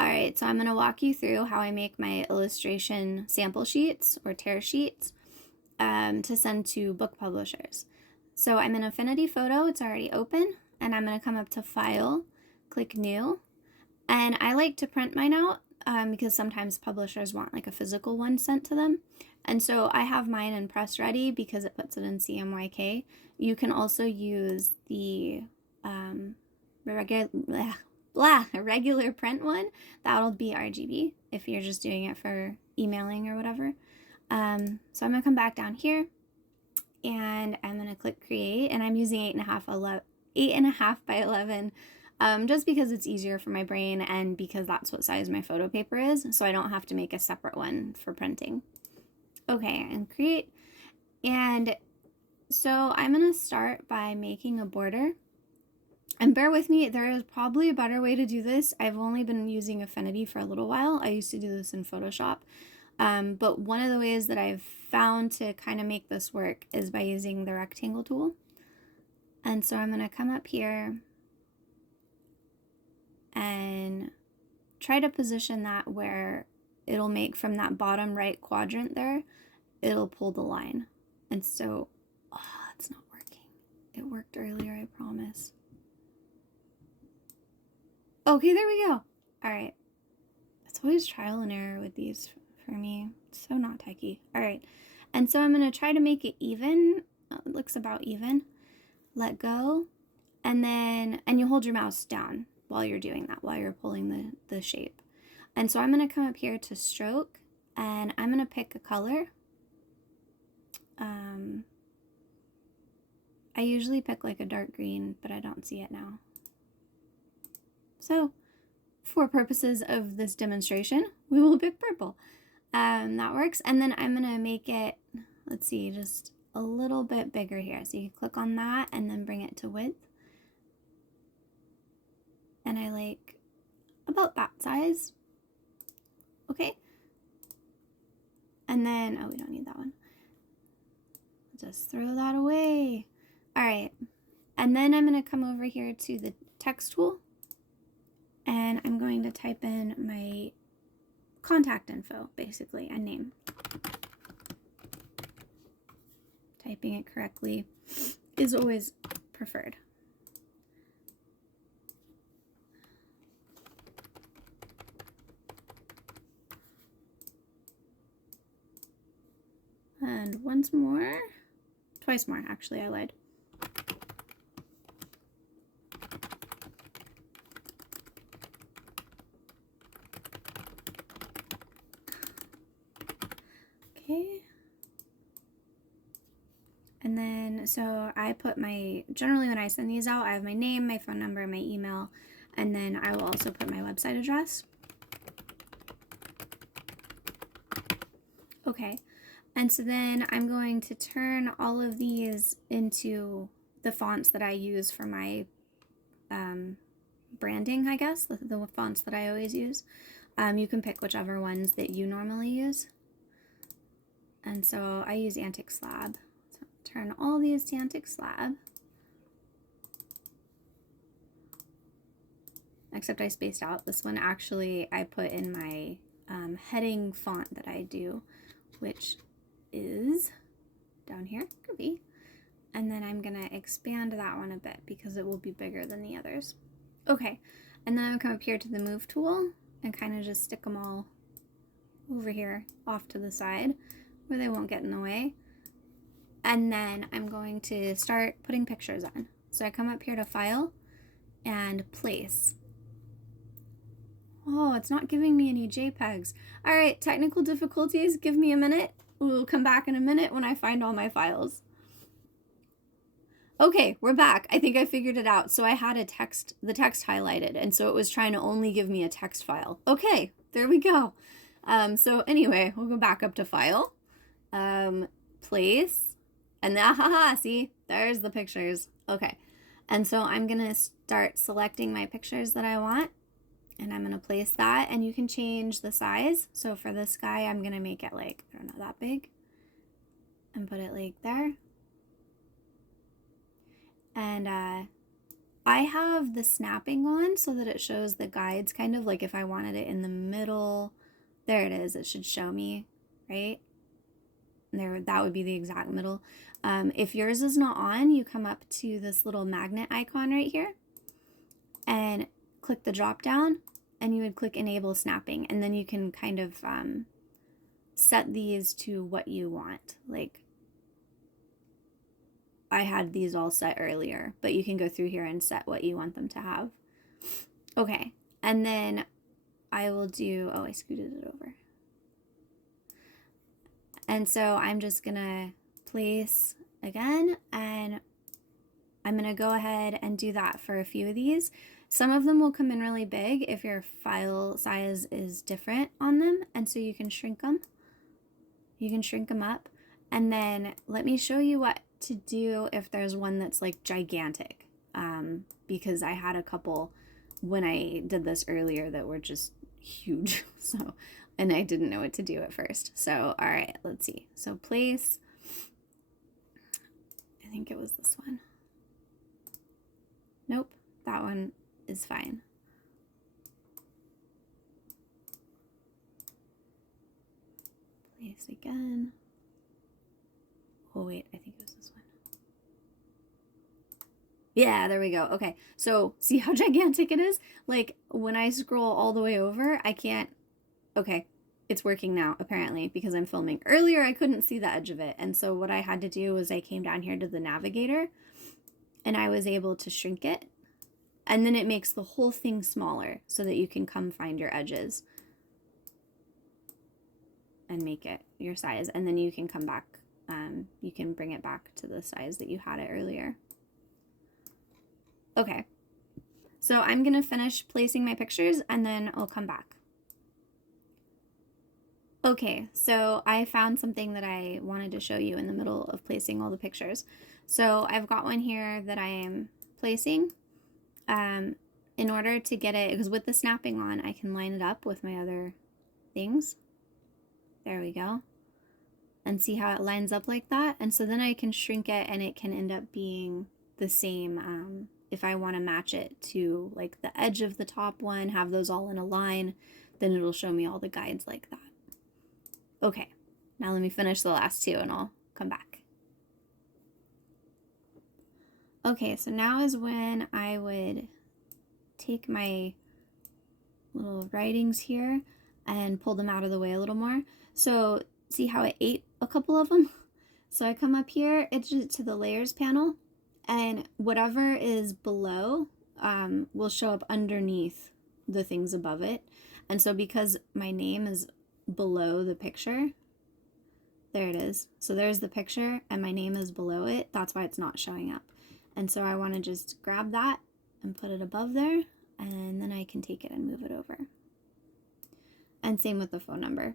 Alright, so I'm going to walk you through how I make my illustration sample sheets or tear sheets to send to book publishers. So I'm in Affinity Photo, it's already open, and I'm going to come up to File, click New, and I like to print mine out because sometimes publishers want like a physical one sent to them. And so I have mine in Press Ready because it puts it in CMYK. You can also use the regular print one. That'll be RGB if you're just doing it for emailing or whatever. So I'm gonna come back down here and I'm gonna click create, and I'm using 8.5 by 11 just because it's easier for my brain and because that's what size my photo paper is, so I don't have to make a separate one for printing. Okay, and create. And so I'm gonna start by making a border. And bear with me, there is probably a better way to do this. I've only been using Affinity for a little while. I used to do this in Photoshop. But one of the ways that I've found to kind of make this work is by using the rectangle tool. And so I'm going to come up here and try to position that where it'll make from that bottom right quadrant there, it'll pull the line. And so, it's not working. It worked earlier, I promise. Okay, there we go. All right. It's always trial and error with these for me. It's so not techy. All right. And so I'm going to try to make it even. It looks about even. Let go. And you hold your mouse down while you're doing that, while you're pulling the shape. And so I'm going to come up here to stroke, and I'm going to pick a color. I usually pick like a dark green, but I don't see it now. So for purposes of this demonstration, we will pick purple. That works. And then I'm going to make it, let's see, just a little bit bigger here. So you can click on that and then bring it to width. And I like about that size. Okay. And then, we don't need that one. Just throw that away. All right. And then I'm going to come over here to the text tool. And I'm going to type in my contact info, basically, and name. Typing it correctly is always preferred. And once more, twice more, actually, I lied. Okay. And then, so I put generally when I send these out, I have my name, my phone number, my email, and then I will also put my website address. Okay. And so then I'm going to turn all of these into the fonts that I use for my branding, I guess, the fonts that I always use. You can pick whichever ones that you normally use. And so I use Antic Slab. So turn all these to Antic Slab. Except I spaced out. This one actually I put in my heading font that I do, which is down here, could be. And then I'm gonna expand that one a bit because it will be bigger than the others. Okay, and then I'm gonna come up here to the move tool and kind of just stick them all over here off to the side where they won't get in the way. And then I'm going to start putting pictures on. So I come up here to File and Place. Oh, it's not giving me any JPEGs. All right, technical difficulties, give me a minute. We'll come back in a minute when I find all my files. Okay, we're back. I think I figured it out. So I had the text highlighted, and so it was trying to only give me a text file. Okay, there we go. So anyway, we'll go back up to File, Place, and see, there's the pictures. Okay, and so I'm gonna start selecting my pictures that I want, and I'm gonna place that, and you can change the size. So for this guy, I'm gonna make it like, I don't know, that big, and put it like there. And I have the snapping on so that it shows the guides, kind of like if I wanted it in the middle. There it is. It should show me, right? There, that would be the exact middle. If yours is not on, you come up to this little magnet icon right here and click the drop down, and you would click enable snapping, and then you can kind of set these to what you want. Like I had these all set earlier, but you can go through here and set what you want them to have. Okay, and then I will do, oh, I scooted it over. And so I'm just gonna place again, and I'm gonna go ahead and do that for a few of these. Some of them will come in really big if your file size is different on them, and so you can shrink them. You can shrink them up. And then let me show you what to do if there's one that's like gigantic, because I had a couple when I did this earlier that were just huge. So, and I didn't know what to do at first. So, all right, let's see. So place, I think it was this one. Nope, that one is fine. Place again. Oh wait, I think it was this one. Yeah, there we go. Okay, so see how gigantic it is? Like when I scroll all the way over, I can't, okay, it's working now apparently because I'm filming. Earlier I couldn't see the edge of it, and so what I had to do was I came down here to the navigator and I was able to shrink it, and then it makes the whole thing smaller so that you can come find your edges and make it your size, and then you can come back, you can bring it back to the size that you had it earlier. Okay, so I'm gonna finish placing my pictures and then I'll come back. Okay, so I found something that I wanted to show you in the middle of placing all the pictures. So I've got one here that I am placing. In order to get it, because with the snapping on, I can line it up with my other things. There we go. And see how it lines up like that? And so then I can shrink it and it can end up being the same. If I want to match it to like the edge of the top one, have those all in a line, then it'll show me all the guides like that. Okay, now let me finish the last two and I'll come back. Okay, so now is when I would take my little writings here and pull them out of the way a little more. So see how it ate a couple of them? So I come up here, it's just to the layers panel, and whatever is below will show up underneath the things above it. And so because my name is below the picture, there it is. So there's the picture and my name is below it. That's why it's not showing up. And so I want to just grab that and put it above there, and then I can take it and move it over. And same with the phone number.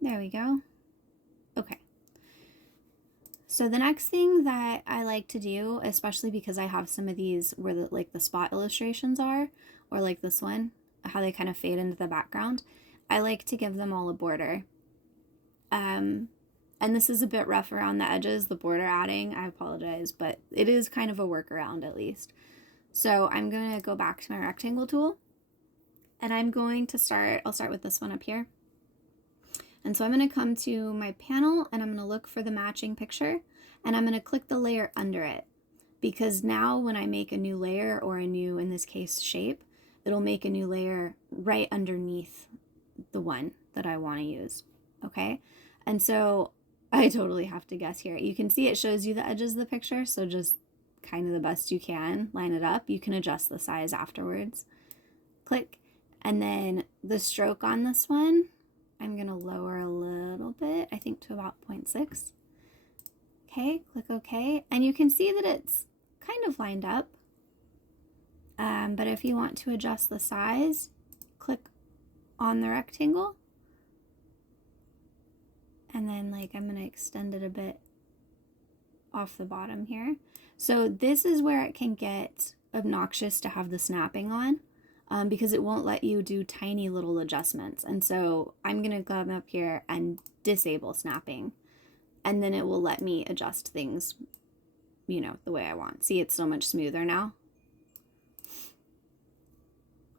There we go. Okay. So the next thing that I like to do, especially because I have some of these where the spot illustrations are, or like this one, how they kind of fade into the background, I like to give them all a border. And this is a bit rough around the edges, the border adding, I apologize, but it is kind of a workaround at least. So I'm going to go back to my rectangle tool, and I'm going to I'll start with this one up here. And so I'm going to come to my panel and I'm going to look for the matching picture, and I'm going to click the layer under it, because now when I make a new layer, or a new, in this case, shape, it'll make a new layer right underneath the one that I want to use. Okay. And so I totally have to guess here. You can see it shows you the edges of the picture, so just kind of the best you can line it up. You can adjust the size afterwards. Click, and then the stroke on this one, I'm going to lower a little bit, I think to about 0.6. Okay, click OK, and you can see that it's kind of lined up. But if you want to adjust the size, click on the rectangle, and then I'm going to extend it a bit off the bottom here. So this is where it can get obnoxious to have the snapping on, because it won't let you do tiny little adjustments. And so I'm going to come up here and disable snapping, and then it will let me adjust things you know, the way I want. See, it's so much smoother now.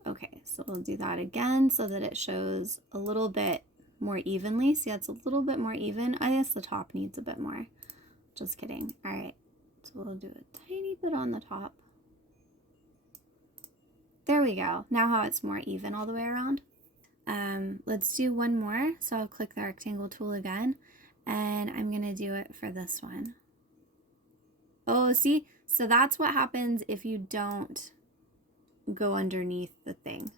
Okay, so we'll do that again so that it shows a little bit more evenly. See, that's a little bit more even. I guess the top needs a bit more. Just kidding. All right, so we'll do a tiny bit on the top. There we go. Now how it's more even all the way around. Let's do one more. So I'll click the rectangle tool again, and I'm gonna do it for this one. Oh, see? So that's what happens if you don't go underneath the thing.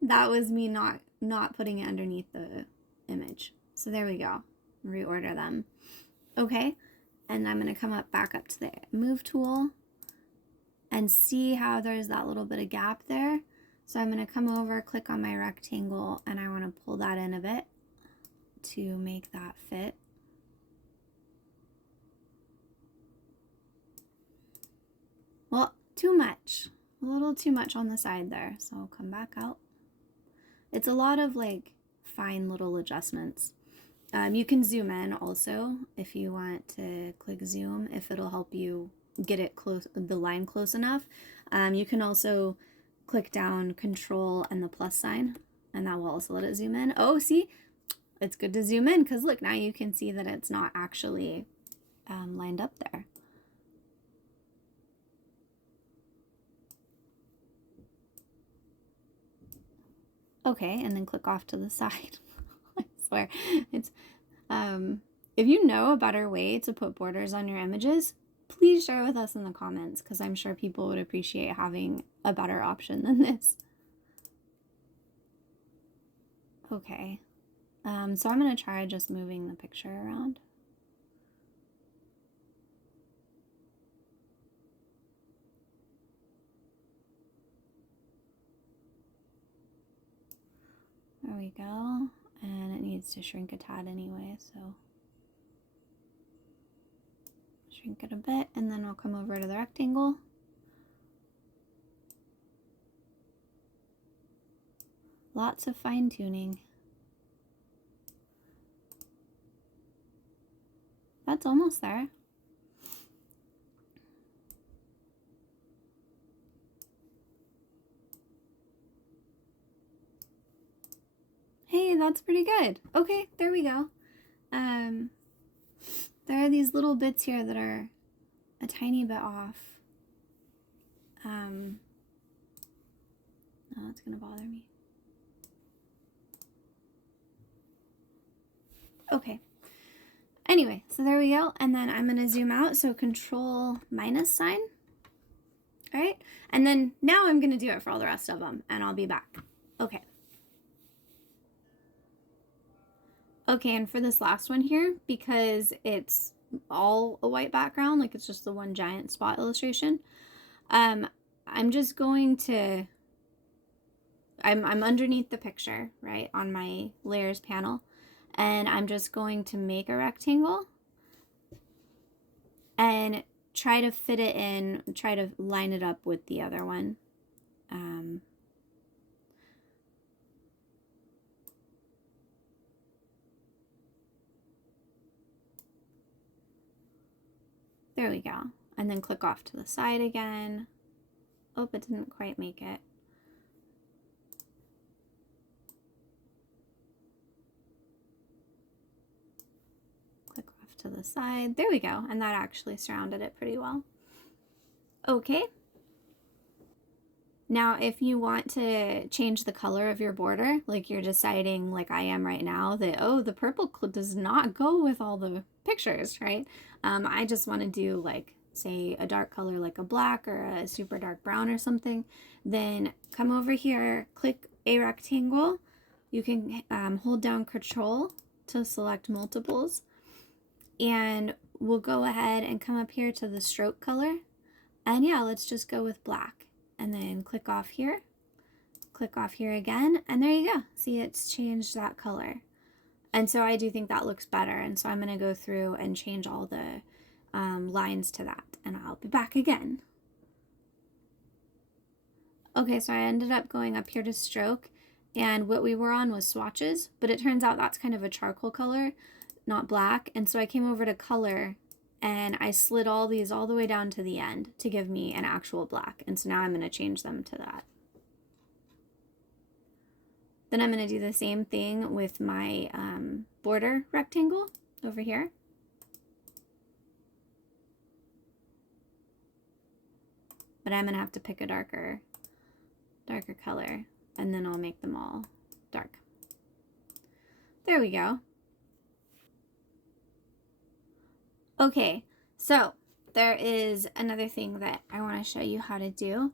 That was me not putting it underneath the image. So there we go. Reorder them. Okay, and I'm going to come back up to the move tool and see how there's that little bit of gap there. So I'm going to come over, click on my rectangle, and I want to pull that in a bit to make that fit. Well, too much. A little too much on the side there, so I'll come back out. It's a lot of like fine little adjustments. You can zoom in also if you want to click zoom, if it'll help you get it close, the line close enough. You can also click down control and the plus sign, and that will also let it zoom in. Oh, see, it's good to zoom in because look, now you can see that it's not actually lined up there. Okay, and then click off to the side. I swear, it's if you know a better way to put borders on your images, please share with us in the comments because I'm sure people would appreciate having a better option than this. Okay, so I'm gonna try just moving the picture around. There we go, and it needs to shrink a tad anyway, so shrink it a bit, and then I'll come over to the rectangle. Lots of fine tuning. That's almost there. Hey, that's pretty good. Okay, there we go. There are these little bits here that are a tiny bit off. No, it's gonna bother me. Okay. Anyway, so there we go. And then I'm gonna zoom out. So control minus sign. All right. And then now I'm gonna do it for all the rest of them, and I'll be back. Okay. Okay, and for this last one here, because it's all a white background, like it's just the one giant spot illustration, I'm just going to, I'm underneath the picture, right, on my layers panel, and I'm just going to make a rectangle and try to fit it in, try to line it up with the other one. There we go. And then click off to the side again. Oh, it didn't quite make it. Click off to the side. There we go. And that actually surrounded it pretty well. Okay. Now, if you want to change the color of your border, like you're deciding, like I am right now, that, oh, the purple does not go with all the pictures, right? I just want to do like, say, a dark color like a black or a super dark brown or something, then come over here, click a rectangle. You can hold down Control to select multiples, and we'll go ahead and come up here to the stroke color. And yeah, let's just go with black. And then click off here again, and there you go. See, it's changed that color. And so I do think that looks better, and so I'm going to go through and change all the lines to that, and I'll be back again. Okay, so I ended up going up here to stroke, and what we were on was swatches, but it turns out that's kind of a charcoal color, not black, and so I came over to color and I slid all these all the way down to the end to give me an actual black. And so now I'm going to change them to that. Then I'm going to do the same thing with my border rectangle over here. But I'm going to have to pick a darker color, and then I'll make them all dark. There we go. Okay, so there is another thing that I want to show you how to do.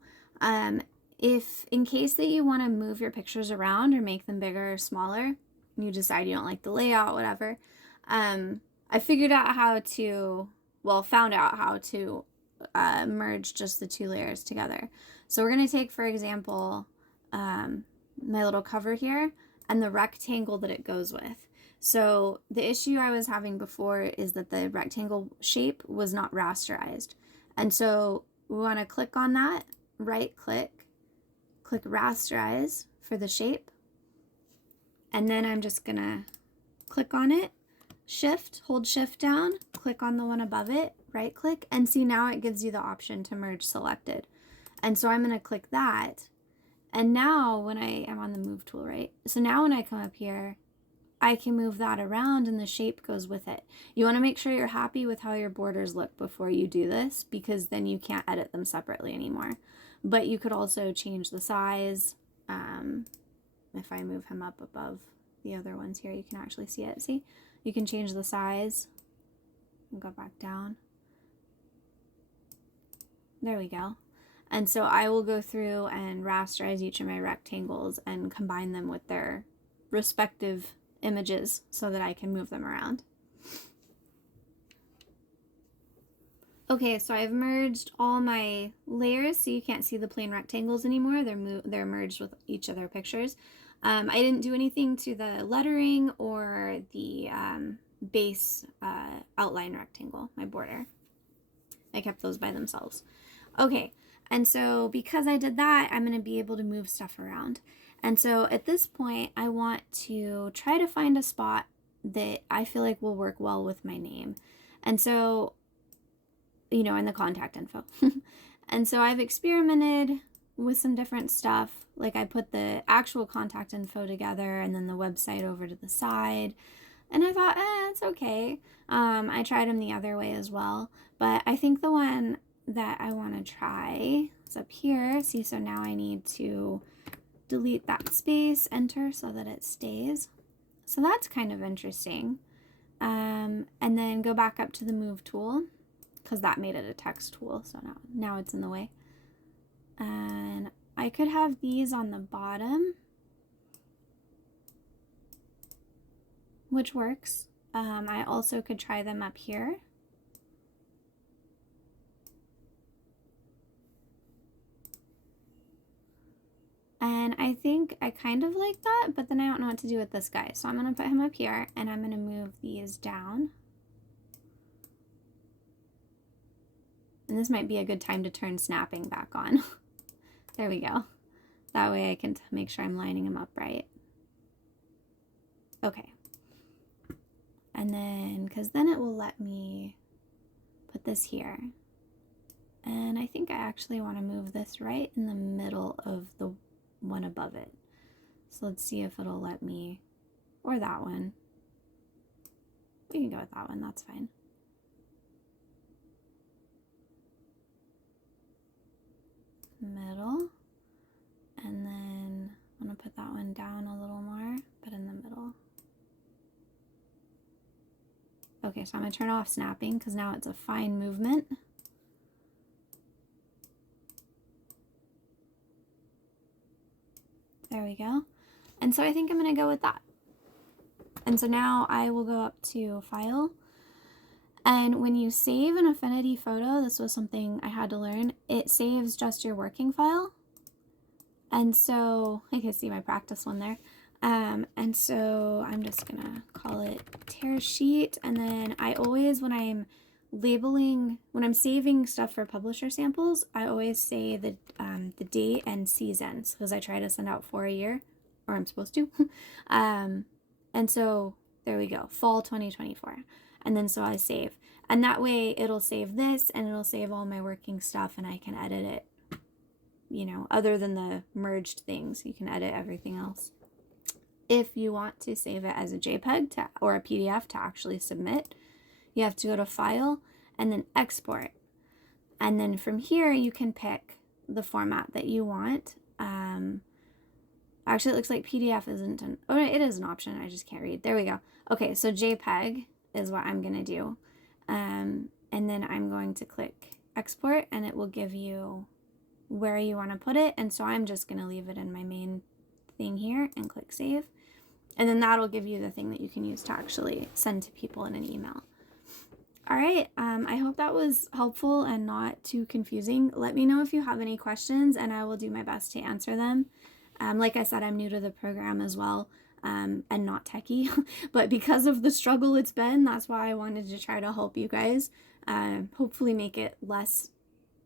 If in case that you want to move your pictures around or make them bigger or smaller, you decide you don't like the layout, whatever, I figured out how to, well, found out how to merge just the two layers together. So we're going to take, for example, my little cover here and the rectangle that it goes with. So the issue I was having before is that the rectangle shape was not rasterized. And so we want to click on that, right click rasterize for the shape. And then I'm just going to click on it, hold shift down, click on the one above it, right click, and see now it gives you the option to merge selected. And so I'm going to click that. And now when I am on the move tool, right? So now when I come up here, I can move that around and the shape goes with it. You want to make sure you're happy with how your borders look before you do this, because then you can't edit them separately anymore. But you could also change the size. If I move him up above the other ones here, you can actually see it. See? You can change the size and go back down. There we go. And so I will go through and rasterize each of my rectangles and combine them with their respective images so that I can move them around. Okay, so I've merged all my layers so you can't see the plain rectangles anymore. They're merged with each of their pictures. I didn't do anything to the lettering or the base outline rectangle, my border. I kept those by themselves. Okay, and so because I did that, I'm going to be able to move stuff around. And so at this point, I want to try to find a spot that I feel like will work well with my name. And so, you know, in the contact info. And so I've experimented with some different stuff. Like I put the actual contact info together and then the website over to the side. And I thought, it's okay. I tried them the other way as well. But I think the one that I want to try is up here. See, so now I need to delete that space, enter so that it stays. So that's kind of interesting. And then go back up to the move tool, because that made it a text tool. So now it's in the way. And I could have these on the bottom, which works. I also could try them up here. And I think I kind of like that, but then I don't know what to do with this guy. So I'm going to put him up here and I'm going to move these down. And this might be a good time to turn snapping back on. There we go. That way I can make sure I'm lining them up right. Okay. And then, because then it will let me put this here. And I think I actually want to move this right in the middle of the one above it. So let's see if it'll let me, or that one. We can go with that one, that's fine. Middle. And then I'm going to put that one down a little more, but in the middle. Okay, so I'm going to turn off snapping because now it's a fine movement. There we go. And so I think I'm going to go with that. And so now I will go up to File. And when you save an Affinity photo, this was something I had to learn, it saves just your working file. And so, I can see my practice one there. And so I'm just going to call it tear sheet. And then I always, when I'm labeling, when I'm saving stuff for publisher samples, I always say the date and seasons because I try to send out 4 a year, or I'm supposed to. And so there we go, fall 2024. And then so I save. And that way it'll save this and it'll save all my working stuff and I can edit it, you know, other than the merged things. You can edit everything else. If you want to save it as a JPEG or a PDF to actually submit, you have to go to File and then Export. And then from here, you can pick the format that you want. Actually, it looks like PDF isn't an, oh, it is an option. I just can't read. There we go. Okay, so JPEG is what I'm going to do. And then I'm going to click Export, and it will give you where you want to put it. And so I'm just going to leave it in my main thing here and click Save. And then that'll give you the thing that you can use to actually send to people in an email. All right, I hope that was helpful and not too confusing. Let me know if you have any questions and I will do my best to answer them. Like I said, I'm new to the program as well, and not techie, but because of the struggle it's been, that's why I wanted to try to help you guys, hopefully make it less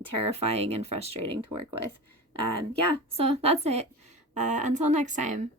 terrifying and frustrating to work with. Yeah, so that's it. Until next time.